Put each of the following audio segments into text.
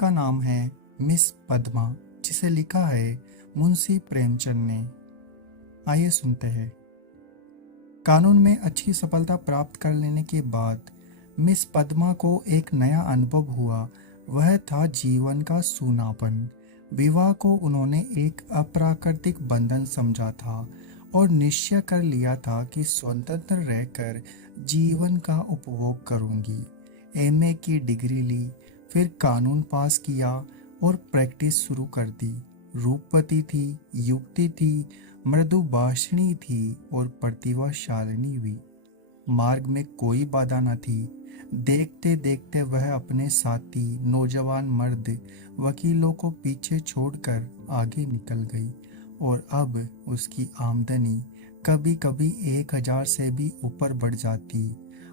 का नाम है मिस पद्मा, जिसे लिखा है मुंशी प्रेमचंद ने। आइए सुनते हैं। कानून में अच्छी सफलता प्राप्त कर लेने के बाद मिस पद्मा को एक नया अनुभव हुआ। वह था जीवन का सूनापन। विवाह को उन्होंने एक अप्राकृतिक बंधन समझा था और निश्चय कर लिया था कि स्वतंत्र रहकर जीवन का उपभोग करूंगी। एमए की डिग्री ली, फिर कानून पास किया और प्रैक्टिस शुरू कर दी। रूपवती थी, युक्ति थी, मृदुभाषिणी थी और प्रतिभाशालिनी भी। मार्ग में कोई बाधा न थी। देखते देखते वह अपने साथी नौजवान मर्द वकीलों को पीछे छोड़कर आगे निकल गई और अब उसकी आमदनी कभी कभी 1,000 से भी ऊपर बढ़ जाती।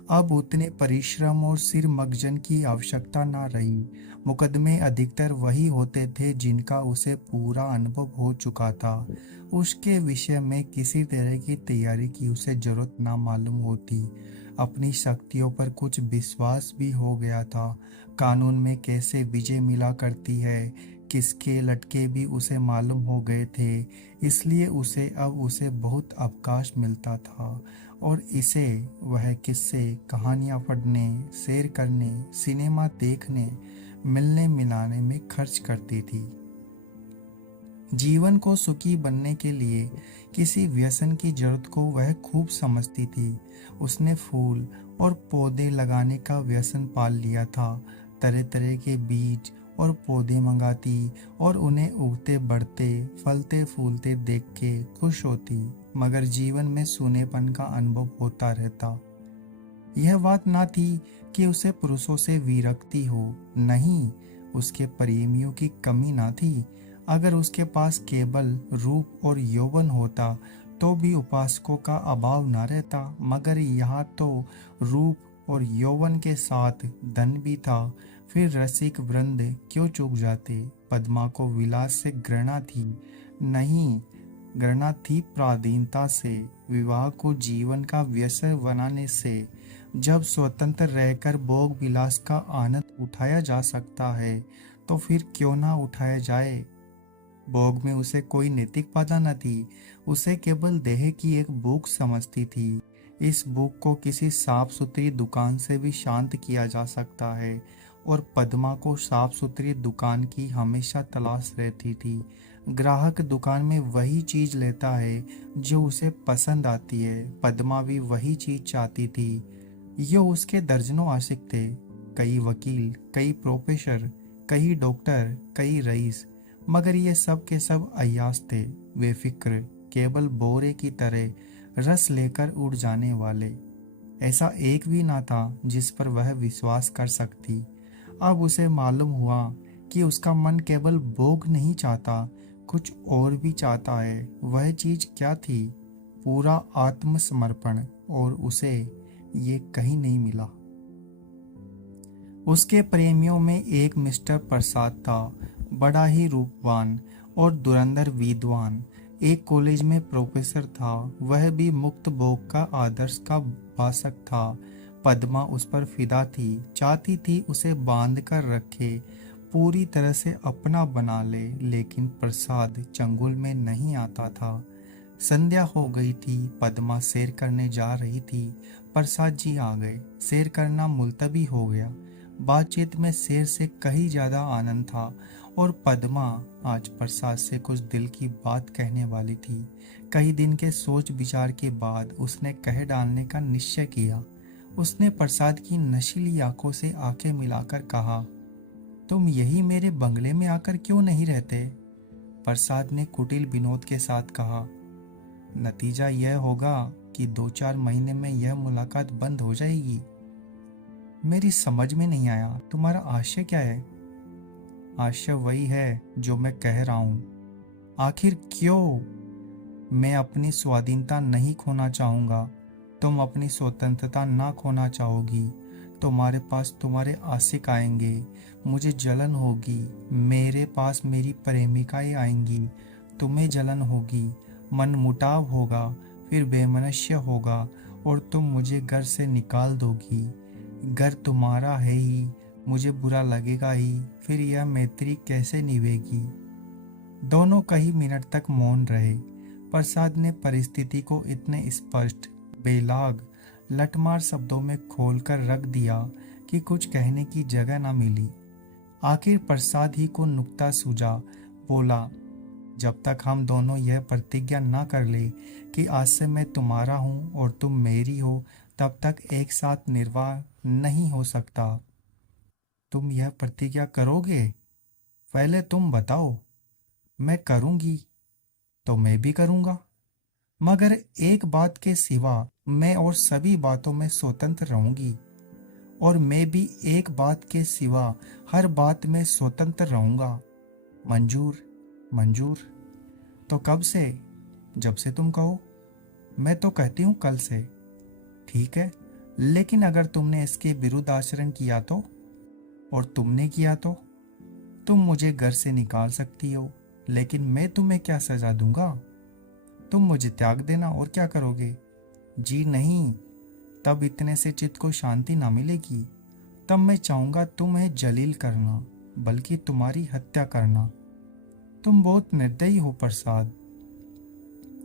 अब उतने परिश्रम और सिर मगजन की आवश्यकता न रही। मुकदमे अधिकतर वही होते थे जिनका उसे पूरा अनुभव हो चुका था। उसके विषय में किसी तरह की तैयारी की उसे जरूरत ना मालूम होती। अपनी शक्तियों पर कुछ विश्वास भी हो गया था। कानून में कैसे विजय मिला करती है, किसके लटके भी उसे मालूम हो गए थे। इसलिए उसे बहुत अवकाश मिलता था और इसे वह किस्से कहानियाँ पढ़ने, सैर करने, सिनेमा देखने, मिलने मिलाने में खर्च करती थी। जीवन को सुखी बनने के लिए किसी व्यसन की जरूरत को वह खूब समझती थी। उसने फूल और पौधे लगाने का व्यसन पाल लिया था। तरह तरह के बीज और पौधे मंगाती और उन्हें उगते बढ़ते फलते फूलते देख के खुश होती, मगर जीवन में सूनेपन का अनुभव होता रहता। यह बात ना थी कि उसे पुरुषों से विरक्ति हो, नहीं, उसके प्रेमियों की कमी ना थी। अगर उसके पास केवल रूप और यौवन होता तो भी उपासकों का अभाव ना रहता, मगर यहाँ तो रूप और यौवन के साथ धन भी था। फिर रसिक वृंद क्यों चूक जाते। पद्मा को विलास से घृणा थी, नहीं, घृणा थी प्राधीनता से, विवाह को जीवन का व्यसन बनाने से। जब स्वतंत्र रहकर भोग विलास का आनंद उठाया जा सकता है तो फिर क्यों ना उठाया जाए। भोग में उसे कोई नैतिक बाधा न थी। उसे केवल देह की एक भूख समझती थी। इस भूख को किसी साफ सुथरी दुकान से भी शांत किया जा सकता है और पद्मा को साफ सुथरी दुकान की हमेशा तलाश रहती थी। ग्राहक दुकान में वही चीज लेता है जो उसे पसंद आती है। पद्मा भी वही चीज चाहती थी। ये उसके दर्जनों आशिक थे, कई वकील, कई प्रोफेसर, कई डॉक्टर, कई रईस, मगर ये सब के सब अय्याश थे, बेफिक्र, केवल बोरे की तरह रस लेकर उड़ जाने वाले। ऐसा एक भी ना था जिस पर वह विश्वास कर सकती। अब उसे मालूम हुआ कि उसका मन केवल भोग नहीं चाहता, कुछ और भी चाहता है। वह चीज क्या थी? पूरा आत्मसमर्पण, और उसे ये कहीं नहीं मिला। उसके प्रेमियों में एक मिस्टर प्रसाद था, बड़ा ही रूपवान और धुरंधर विद्वान। एक कॉलेज में प्रोफेसर था। वह भी मुक्त भोग का आदर्श का भाषक था। पद्मा उस पर फिदा थी, चाहती थी उसे बांध कर रखे, पूरी तरह से अपना बना ले, लेकिन प्रसाद चंगुल में नहीं आता था। संध्या हो गई थी, पद्मा सैर करने जा रही थी। प्रसाद जी आ गए। सैर करना मुलतवी हो गया। बातचीत में सैर से कहीं ज्यादा आनंद था और पद्मा आज प्रसाद से कुछ दिल की बात कहने वाली थी। कई दिन के सोच विचार के बाद उसने कह डालने का निश्चय किया। उसने प्रसाद की नशीली आंखों से आंखें मिलाकर कहा, तुम यही मेरे बंगले में आकर क्यों नहीं रहते? प्रसाद ने कुटिल विनोद के साथ कहा, नतीजा यह होगा कि 2-4 महीने में यह मुलाकात बंद हो जाएगी। मेरी समझ में नहीं आया, तुम्हारा आशय क्या है? आशय वही है जो मैं कह रहा हूँ। आखिर क्यों? मैं अपनी स्वाधीनता नहीं खोना चाहूँगा, तुम अपनी स्वतंत्रता ना खोना चाहोगी। तुम्हारे पास तुम्हारे आशिक आएंगे, मुझे जलन होगी। मेरे पास मेरी प्रेमिकाएं आएंगी, तुम्हें जलन होगी। मन मुटाव होगा, फिर बेमनस्य होगा और तुम मुझे घर से निकाल दोगी। घर तुम्हारा है ही, मुझे बुरा लगेगा ही, फिर यह मैत्री कैसे निभेगी। दोनों कई मिनट तक मौन रहे। प्रसाद ने परिस्थिति को इतने स्पष्ट, बेलाग, लठमार शब्दों में खोलकर रख दिया कि कुछ कहने की जगह न मिली। आखिर प्रसाद ही को नुक्ता सूझा। बोला, जब तक हम दोनों यह प्रतिज्ञा न कर ले कि आज से मैं तुम्हारा हूँ और तुम मेरी हो, तब तक एक साथ निर्वाह नहीं हो सकता। तुम यह प्रतिज्ञा करोगे? पहले तुम बताओ। मैं करूंगी तो मैं भी करूंगा, मगर एक बात के सिवा मैं और सभी बातों में स्वतंत्र रहूंगी, और मैं भी एक बात के सिवा हर बात में स्वतंत्र रहूंगा। मंजूर? मंजूर। तो कब से? जब से तुम कहो। मैं तो कहती हूँ कल से। ठीक है, लेकिन अगर तुमने इसके विरुद्ध आचरण किया तो? और तुमने किया तो? तुम मुझे घर से निकाल सकती हो, लेकिन मैं तुम्हें क्या सजा दूंगा? तुम मुझे त्याग देना और क्या करोगे? जी नहीं, तब इतने से चित्त को शांति ना मिलेगी। तब मैं चाहूंगा तुम्हें जलील करना, बल्कि तुम्हारी हत्या करना। तुम बहुत निर्दयी हो प्रसाद।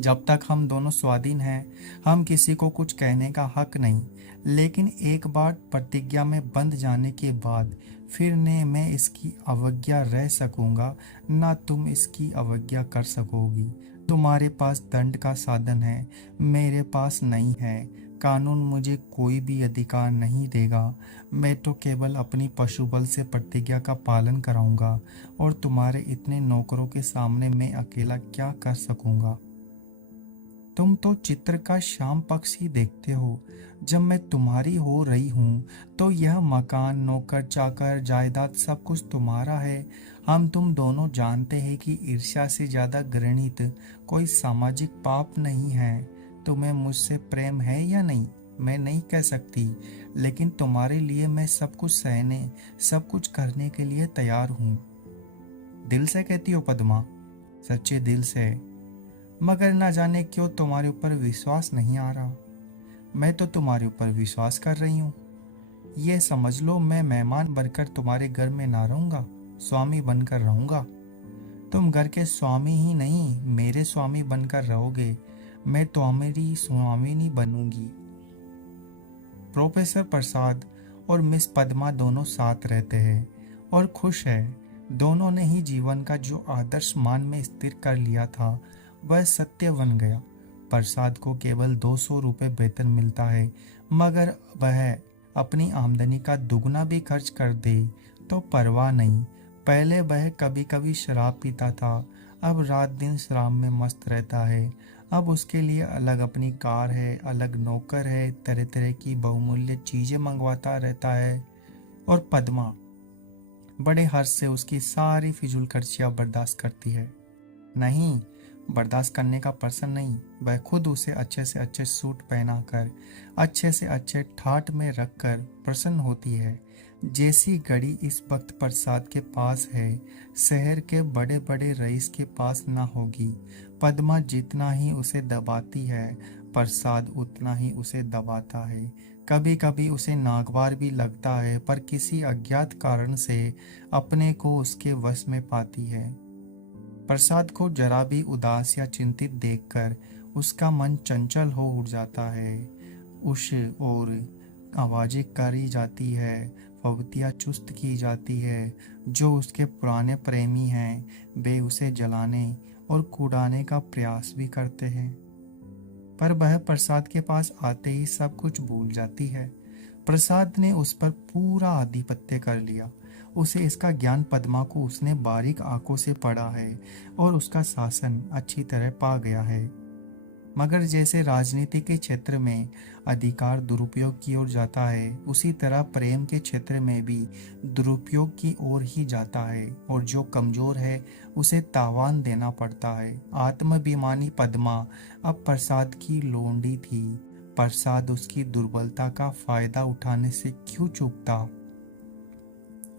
जब तक हम दोनों स्वाधीन हैं, हम किसी को कुछ कहने का हक नहीं, लेकिन एक बार प्रतिज्ञा में बंध जाने के बाद फिर ने मैं इसकी अवज्ञा रह सकूंगा, ना तुम इसकी अवज्ञा कर सकोगी। तुम्हारे पास दंड का साधन है, मेरे पास नहीं है। कानून मुझे कोई भी अधिकार नहीं देगा। मैं तो केवल अपनी पशुबल से प्रतिज्ञा का पालन कराऊंगा, और तुम्हारे इतने नौकरों के सामने मैं अकेला क्या कर सकूंगा। तुम तो चित्र का शाम पक्ष ही देखते हो। जब मैं तुम्हारी हो रही हूँ तो यह मकान, नौकर चाकर, जायदाद सब कुछ तुम्हारा है। हम तुम दोनों जानते हैं कि ईर्ष्या से ज्यादा घृणित कोई सामाजिक पाप नहीं है। तुम्हें मुझसे प्रेम है या नहीं, मैं नहीं कह सकती, लेकिन तुम्हारे लिए मैं सब कुछ सहने, सब कुछ करने के लिए तैयार हूँ। दिल से कहती हो पद्मा? सच्चे दिल से, मगर ना जाने क्यों तुम्हारे ऊपर विश्वास नहीं आ रहा। मैं तो तुम्हारे ऊपर विश्वास कर रही हूँ। ये समझ लो, मैं मेहमान बनकर तुम्हारे घर में ना रहूंगा, स्वामी बनकर रहूंगा। तुम घर के स्वामी ही नहीं, मेरे स्वामी बनकर रहोगे। मैं तुम्हारी स्वामिनी बनूंगी। प्रोफेसर प्रसाद और मिस पद्मा दोनों साथ रहते हैं और खुश है। दोनों ने ही जीवन का जो आदर्श मान में स्थिर कर लिया था वह सत्य बन गया। प्रसाद को केवल 200 रुपये वेतन मिलता है, मगर वह अपनी आमदनी का दुगना भी खर्च कर दे तो परवाह नहीं। पहले वह कभी कभी शराब पीता था, अब रात दिन शराब में मस्त रहता है। अब उसके लिए अलग अपनी कार है, अलग नौकर है, तरह तरह की बहुमूल्य चीजें मंगवाता रहता है। और पद्मा बड़े हर्ष से उसकी सारी फिजूल खर्चियां बर्दाश्त करती है। नहीं, बर्दाश्त करने का पर्सन नहीं, वह खुद उसे अच्छे से अच्छे सूट पहनाकर, अच्छे से अच्छे ठाट में रखकर प्रसन्न होती है। जैसी घड़ी इस वक्त प्रसाद के पास है, शहर के बड़े बड़े रईस के पास ना होगी। पद्मा जितना ही उसे दबाती है, प्रसाद उतना ही उसे दबाता है। कभी कभी उसे नागवार भी लगता है, पर किसी अज्ञात कारण से अपने को उसके वश में पाती है। प्रसाद को जरा भी उदास या चिंतित देखकर उसका मन चंचल हो उठ जाता है। उस और आवाजें करी जाती है, पवतियाँ चुस्त की जाती है। जो उसके पुराने प्रेमी हैं वे उसे जलाने और कुड़ाने का प्रयास भी करते हैं, पर वह प्रसाद के पास आते ही सब कुछ भूल जाती है। प्रसाद ने उस पर पूरा आधिपत्य कर लिया। उसे इसका ज्ञान पद्मा को उसने बारीक आंखों से पढ़ा है और उसका शासन अच्छी तरह पा गया है। मगर जैसे राजनीति के क्षेत्र में अधिकार दुरुपयोग की ओर जाता है, उसी तरह प्रेम के क्षेत्र में भी दुरुपयोग की ओर ही जाता है, और जो कमजोर है उसे तावान देना पड़ता है। आत्माभिमानी पद्मा अब प्रसाद की लोंडी थी। प्रसाद उसकी दुर्बलता का फायदा उठाने से क्यों चूकता।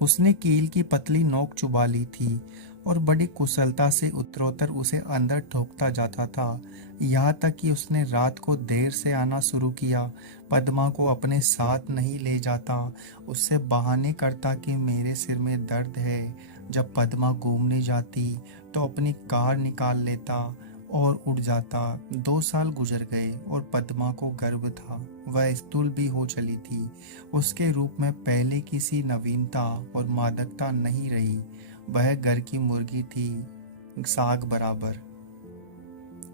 उसने कील की पतली नोक चुबा ली थी। और बड़ी कुशलता से उत्तरोत्तर उसे अंदर ठोकता जाता था। यहाँ तक कि उसने रात को देर से आना शुरू किया, पद्मा को अपने साथ नहीं ले जाता, उससे बहाने करता कि मेरे सिर में दर्द है। जब पद्मा घूमने जाती तो अपनी कार निकाल लेता और उड़ जाता। 2 साल गुजर गए और पद्मा को गर्व था, वह स्थूल भी हो चली थी। उसके रूप में पहले किसी नवीनता और मादकता नहीं रही, वह घर की मुर्गी थी, साग बराबर।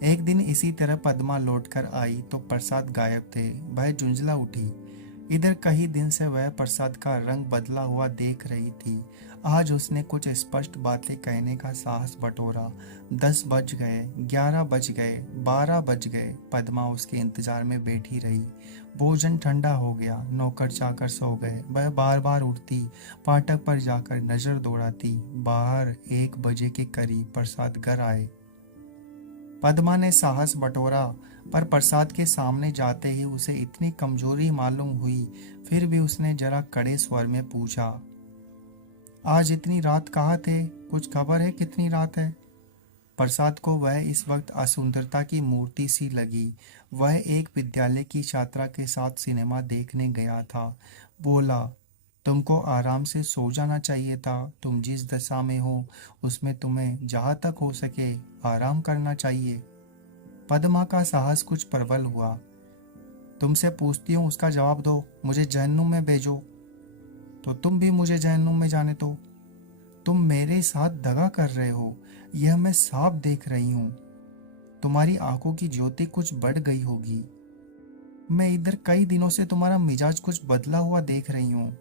एक दिन इसी तरह पद्मा लौटकर आई तो प्रसाद गायब थे। वह झुंझला उठी। इधर कई दिन से वह प्रसाद का रंग बदला हुआ देख रही थी। आज उसने कुछ स्पष्ट बातें कहने का साहस बटोरा। 10 बज गए, 11 बज गए, 12 बज गए, पद्मा उसके इंतजार में बैठी रही। भोजन ठंडा हो गया, नौकर चाकर सो गए। वह बार बार उठती, फाटक पर जाकर नजर दौड़ाती। बाहर 1 बजे के करीब प्रसाद घर आए। पद्मा ने साहस बटोरा, पर प्रसाद के सामने जाते ही उसे इतनी कमजोरी मालूम हुई। फिर भी उसने जरा कड़े स्वर में पूछा, आज इतनी रात कहाँ थे? कुछ खबर है कितनी रात है? प्रसाद को वह इस वक्त असुंदरता की मूर्ति सी लगी। वह एक विद्यालय की छात्रा के साथ सिनेमा देखने गया था। बोला, तुमको आराम से सो जाना चाहिए था। तुम जिस दशा में हो उसमें तुम्हें जहाँ तक हो सके आराम करना चाहिए। पद्मा का साहस कुछ प्रबल हुआ। तुमसे पूछती हूँ, उसका जवाब दो। मुझे जहन्नुम में भेजो तो तुम भी मुझे जहन्नुम में जाने दो। तुम मेरे साथ दगा कर रहे हो, यह मैं साफ देख रही हूँ। तुम्हारी आंखों की ज्योति कुछ बढ़ गई होगी। मैं इधर कई दिनों से तुम्हारा मिजाज कुछ बदला हुआ देख रही हूँ।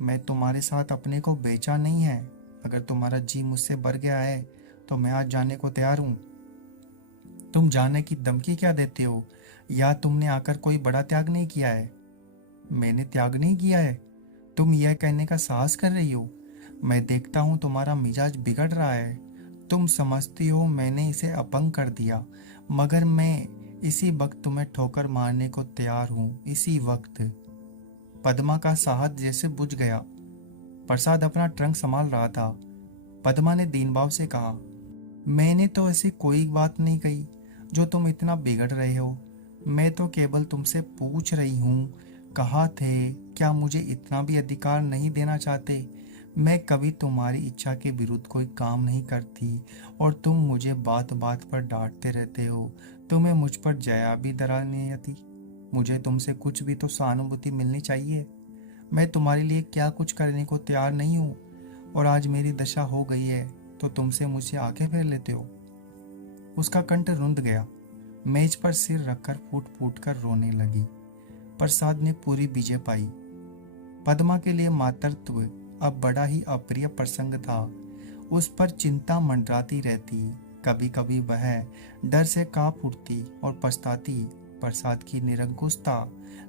मैं तुम्हारे साथ अपने को बेचा नहीं है। अगर तुम्हारा जी मुझसे भर गया है तो मैं आज जाने को तैयार हूँ। तुम जाने की धमकी क्या देते हो? या तुमने आकर कोई बड़ा त्याग नहीं किया है? मैंने त्याग नहीं किया है, तुम यह कहने का साहस कर रही हो। मैं देखता हूँ तुम्हारा मिजाज बिगड़ रहा है। तुम समझती हो मैंने इसे अपंग कर दिया, मगर मैं इसी वक्त तुम्हें ठोकर मारने को तैयार हूँ, इसी वक्त। पद्मा का साहस जैसे बुझ गया। प्रसाद अपना ट्रंक संभाल रहा था। पद्मा ने दीनभाव से कहा, मैंने तो ऐसी कोई बात नहीं कही जो तुम इतना बिगड़ रहे हो। मैं तो केवल तुमसे पूछ रही हूँ, कहाँ थे? क्या मुझे इतना भी अधिकार नहीं देना चाहते? मैं कभी तुम्हारी इच्छा के विरुद्ध कोई काम नहीं करती और तुम मुझे बात बात पर डांटते रहते हो। तुम्हें मुझ पर जया भी दरा नहीं आती। मुझे तुमसे कुछ भी तो सहानुभूति मिलनी चाहिए। मैं तुम्हारे लिए क्या कुछ करने को तैयार नहीं हूँ, और आज मेरी दशा हो गई है तो तुमसे मुझसे आंखें फेर लेते हो। उसका कंठ रुंध गया। मेज पर सिर रखकर फूट फूट कर रोने लगी। प्रसाद ने पूरी विजय पाई। पद्मा के लिए मातृत्व अब बड़ा ही अप्रिय प्रसंग था। उस पर चिंता मंडराती रहती। कभी कभी वह डर से कांप उठती और पछताती। प्रसाद की निरंकुशता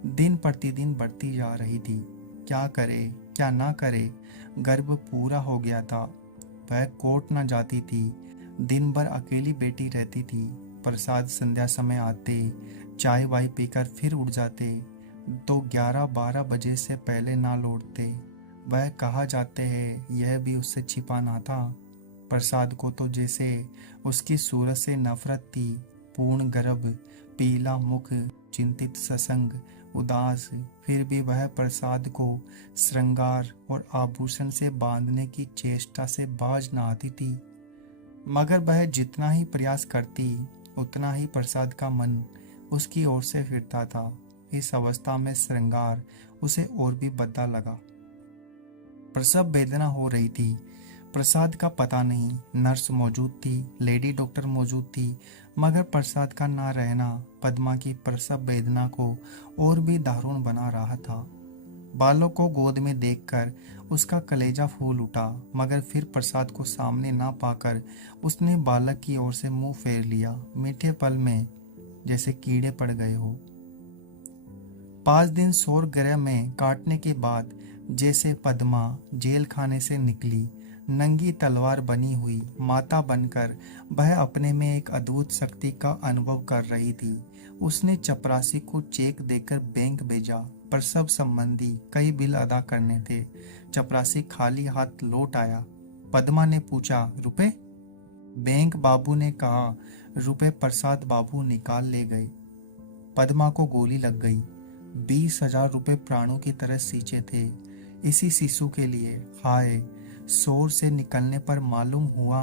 दिन प्रतिदिन बढ़ती जा रही थी। क्या करे क्या ना करे, गर्भ पूरा हो गया था। वह कोर्ट न जाती थी, दिन भर अकेली बैठी रहती थी। प्रसाद संध्या समय आते, चाय वाय पीकर फिर उड़ जाते तो 11-12 बजे से पहले ना लौटते। वह कहाँ जाते हैं यह भी उससे छिपा ना था। प्रसाद को तो जैसे उसकी सूरत से नफरत थी। पूर्ण गर्भ, पीला मुख, चिंतित ससंग, उदास, फिर भी वह प्रसाद को श्रृंगार और आभूषण से बांधने की चेष्टा से बाज न आती थी। मगर वह जितना ही प्रयास करती उतना ही प्रसाद का मन उसकी ओर से फिरता था। इस अवस्था में श्रृंगार उसे और भी भद्दा लगा। प्रसव वेदना हो रही थी। प्रसाद का पता नहीं। नर्स मौजूद थी, लेडी डॉक्टर मौजूद थी, मगर प्रसाद का ना रहना पद्मा की प्रसव वेदना को और भी दारुण बना रहा था। बालों को गोद में देखकर उसका कलेजा फूल उठा, मगर फिर प्रसाद को सामने ना पाकर उसने बालक की ओर से मुंह फेर लिया, मीठे पल में जैसे कीड़े पड़ गए हो। 5 दिन शोर गृह में काटने के बाद जैसे पद्मा जेल खाने से निकली, नंगी तलवार बनी हुई माता बनकर वह अपने में एक अद्भुत शक्ति का अनुभव कर रही थी। उसने चपरासी को चेक देकर बैंक भेजा। प्रसव संबंधी कई बिल अदा करने थे। चपरासी खाली हाथ लौट आया। पद्मा ने पूछा, रुपए? बैंक बाबू ने कहा, रुपए प्रसाद बाबू निकाल ले गए। पद्मा को गोली लग गई। 20,000 रुपए प्राणों की तरह सींचे थे इसी शिशु के लिए। हाय! शोर से निकलने पर मालूम हुआ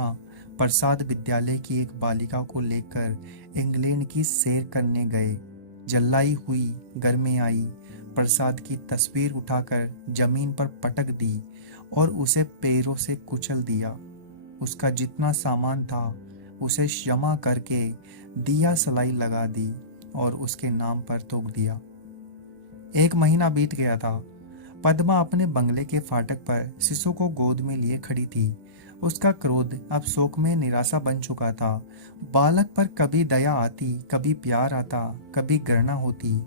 प्रसाद विद्यालय की एक बालिका को लेकर इंग्लैंड की सैर करने गए। जल्लाई हुई घर में आई, प्रसाद की तस्वीर उठाकर जमीन पर पटक दी और उसे पैरों से कुचल दिया। उसका जितना सामान था उसे क्षमा करके दिया सलाई लगा दी और उसके नाम पर थूक दिया। 1 महीना बीत गया था। पद्मा अपने बंगले के फाटक पर शिशु को गोद में लिए खड़ी थी। उसका क्रोध अब शोक में निराशा बन चुका था। बालक पर कभी दया आती, कभी प्यार आता, कभी घृणा होती।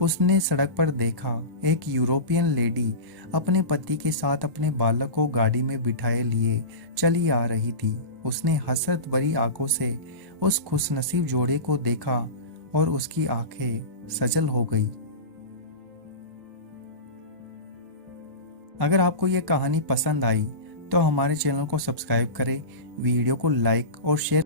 उसने सड़क पर देखा, एक यूरोपियन लेडी अपने पति के साथ अपने बालक को गाड़ी में बिठाए लिए चली आ रही थी। उसने हसरत भरी आंखों से उस खुशनसीब जोड़े को देखा और उसकी आंखें सजल हो गई। अगर आपको ये कहानी पसंद आई तो हमारे चैनल को सब्सक्राइब करें, वीडियो को लाइक और शेयर